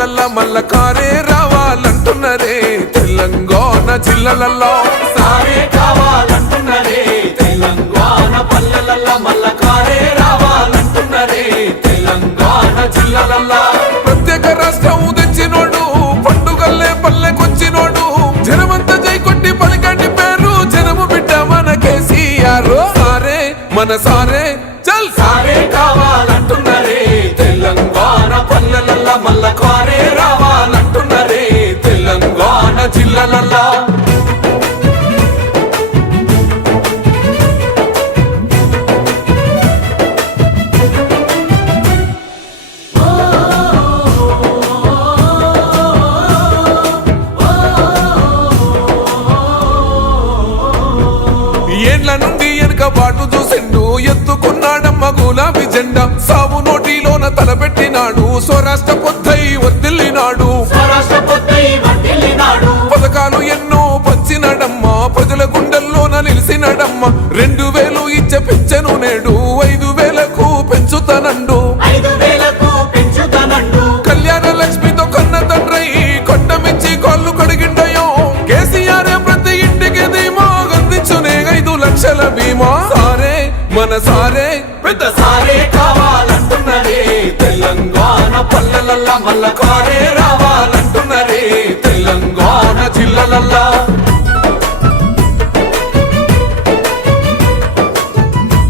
పల్లెలల్ల మల్ల కారే రావాలంటున్నరే తెలంగాణ జిల్లాలలో సారే కావాలంటున్నరే తెలంగాణ పల్లెలల్ల మల్ల కారే రావాలంటున్నరే తెలంగాణ జిల్లాలలో ప్రత్యేక రాష్ట్రం తెచ్చినోడు పండుగల్లే పల్లెకొచ్చినోడు జనమంతా జై కొట్టి పలికండి పేరు జనము బిడ్డ మన కేసీఆర్ సారే మన సారే చల్ సారే కావాలంటున్నరే తెలంగాణ పల్లెలల్ల మల్ల కారే రావాలంటున్నరే తెలంగాణ జిల్లాలలో ఏండ్ల నుండి వెనుక బాటు చూసిండు ఎత్తుకున్నాడమ్మ గులాబీ జెండా సావు నోటిలోన తలపెట్టినాడు స్వరాష్ట్ర పొద్దై వర్దిల్లినాడు పథకాలు ఎన్నో పంచినాడమ్మా ప్రజల గుండెల్లోన నిలిసినాడమ్మ 2000 ఇచ్చే పెంచెను నేడు 5000కు పెంచుతానండు కళ్యాణ లక్ష్మితో కన్న తండ్రై కొట్టమిచ్చి కాళ్ళు కడిగిండయో కేసీఆర్ ప్రతి ఇంటికి ధీమా అందించునే 5 లక్షల బీమా సారే మన సారే పెద్ద సారే కావాలంటున్నరే తెలంగాణ పల్లెలల్ల మల్ల